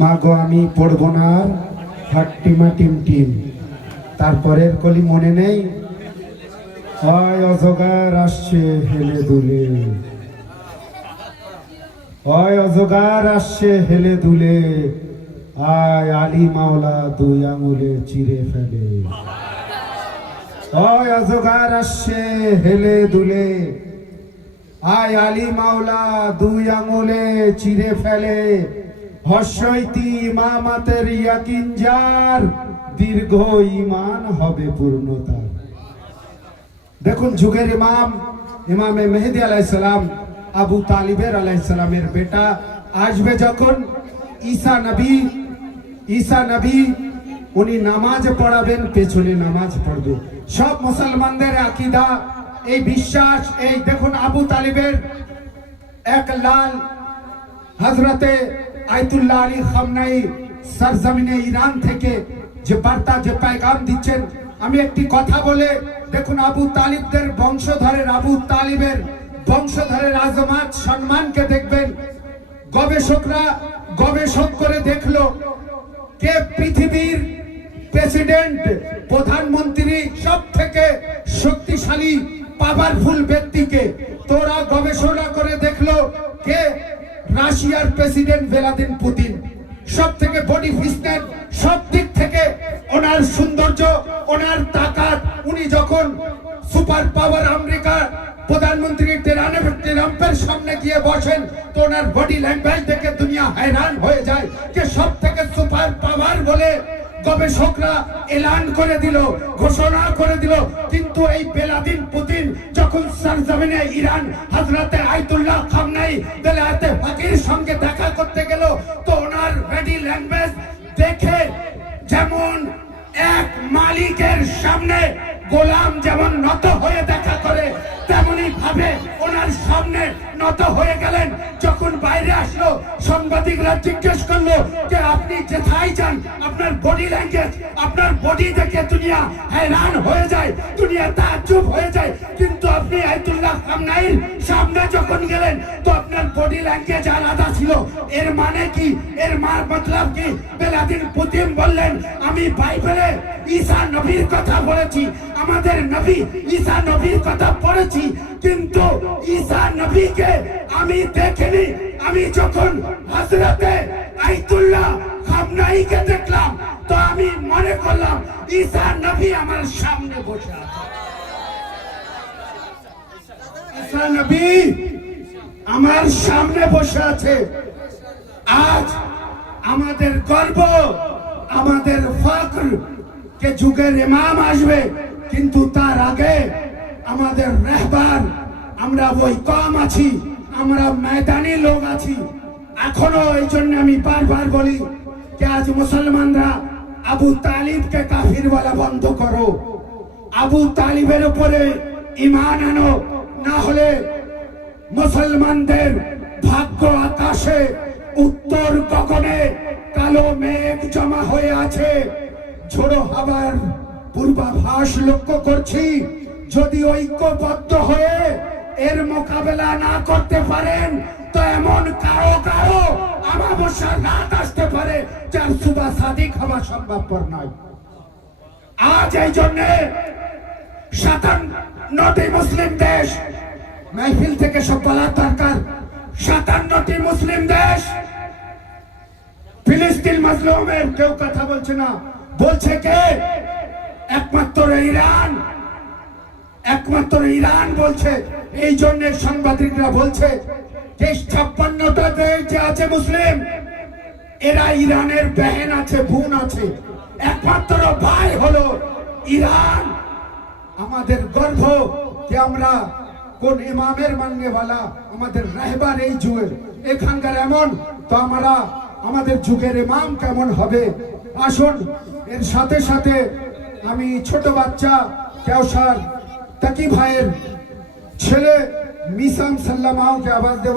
মা গো আমি পড়বো না আর হাট্টিমা টিম টিম। তারপরের কলি মনে নেই, হয় অজগার আসছে হেলে দুলে, হয় অজগার আসছে হেলে দুলে, আয় আলী মাওলা দুই আঙুলে চিরে ফেলে। হয় অজগার আসছে হেলে দুলে, আয় আলী মাওলা দুই আঙুলে চিরে ফেলে। হর্ষইতি ইমামাতের ইয়াকিন যার, দীর্ঘ ঈমান হবে পূর্ণতার। দেখুন যুগের ইমাম ইমামে মেহেদী আলাইহিস সালাম আবু তালিবের আলাইহিস সালামের বেটা আসবে যখন, ঈসা নবী উনি নামাজ পড়াবেন, পেছনে নামাজ পড়বে। সব মুসলমানদের আকীদা এই বিশ্বাস। এই দেখুন আবু তালিবের এক লাল হযরতে আয়াতুল্লাহ আলী খামনাই সরজমিনে ইরান থেকে যে বার্তা যে পেগাম দিচ্ছেন, আমি একটি কথা বলে দেখুন আবু তালিবদের বংশধরের, আবু তালিবের বংশধরের আজমাত সম্মানকে দেখবেন। গবেষকরা গবেষক করে দেখলো কে পৃথিবীর প্রেসিডেন্ট, প্রধানমন্ত্রী সব থেকে শক্তিশালী পাওয়ারফুল ব্যক্তিকে। তোরা গবেষণা করে দেখলো কে রাশিয়ার প্রেসিডেন্ট ভ্লাদিমির পুতিন। সব থেকে বডি ফিটনেস, সব দিক থেকে ওনার সৌন্দর্য, ওনার তাকাত, উনি যখন সুপার পাওয়ার আমেরিকা প্রধানমন্ত্রী ট্রাম্পের সামনে গিয়ে বসেন তো ওনার বডি ল্যাঙ্গুয়েজ দেখে দুনিয়া हैरान হয়ে যায় যে সব থেকে সুপার পাওয়ার বলে গবেষকরা এলান করে দিল, ঘোষণা করে দিল। কিন্তু এই ভ্লাদিমির পুতিন যখন সরজমিনে ইরান হযরতে আয়াতুল্লাহ খামনাই বেলায়েতে ফকির সঙ্গে দেখা করতে গেল তো ওনার বডি ল্যাঙ্গুয়েজ দেখে যেমন এক মালিকের সামনে গোলাম যেমন নত হয়ে দেখা করে, তেমনি ভাবে ওনার সামনে নত হয়ে গেলেন। যখন বাইরে আসলো সাংবাদিকরা জিজ্ঞেস করলো যে আপনি যেথায় যান আপনার বডি ল্যাঙ্গুয়েজ, আপনার বডি দেখে দুনিয়া हैरान হয়ে যায়, দুনিয়া তাজ্জুব হয়ে যায়, কিন্তু আপনি আয়াতুল্লাহ খামনাইর সামনে যখন গেলেন তো আপনার বডি ল্যাঙ্গুয়েজ আলাদা ছিল। এর মানে কি? এর মতলব কি? ভ্লাদিমির পুতিন বললেন আমি বাইবেলে ঈসা নবীর কথা বলেছি, আমাদের নবী ঈসা নবীর কথা পড়েছি, কিন্তু ঈসা নবীকে আমি দেখিনি। আমি যখন হযরতে আয়াতুল্লাহ খামনাইকে দেখলাম তো আমি মনে করলাম ঈসা নবী আমার সামনে বসে আছে। ঈসা নবী আমার সামনে বসে আছে। আজ আমাদের গর্ব, আমাদের ফখর কে যুগের ইমাম আসবে, কিন্তু তার আগে আমাদের রাহবার, আমরা ওই কম আছি, আমরা ময়দানি লোক আছি এখনো। এই জন্য আমি বারবার বলি যে আজ মুসলমানরা আবু তালিবকে কাফির বলা বন্ধ করো, আবু তালিবের উপরে ঈমান আনো, না হলে মুসলমানদের ভাগ্য আকাশে উত্তর গগনে কালো মেঘ জমা হয়ে আছে। ঝোড়ো হাওয়ার পূর্বাভাস লক্ষ্য করছি, যদি ঐক্যবদ্ধ হয়ে এর মোকাবেলা না করতে পারেন তো এমন কারো কারো অমাবস্যার রাত আসতে পারে যার সুবা সাদিক হওয়া সম্ভবপর নয়। আজ এই জন্য 57টি মুসলিম দেশ, মাহফিল থেকে সব বলার দরকার, 57টি মুসলিম দেশ ফিলিস্তিন মাজলুমের কেউ কথা বলছে না, বলছে কে? একমাত্র ইরান, একমাত্র ইরান বলছে। এই জন্য সাংবাদিকরা বলছে যে 56টা দেশ যে আছে মুসলিম, এরা ইরানের বহন আছে, বোন আছে, একমাত্র ভাই হলো ইরান। আমাদের গর্ব যে আমরা কোন ইমামের মাননেওয়ালা, আমাদের রাহবার এই যুগের এখানকার এমন, তো আমরা আমাদের যুগের ইমাম কেমন হবে। আসুন এর সাথে সাথে আমি ছোট বাচ্চা কেওসার তাকি ভাইয়ের ছেলে মিসাম সাল্লামাওকে আওয়াজ দেব।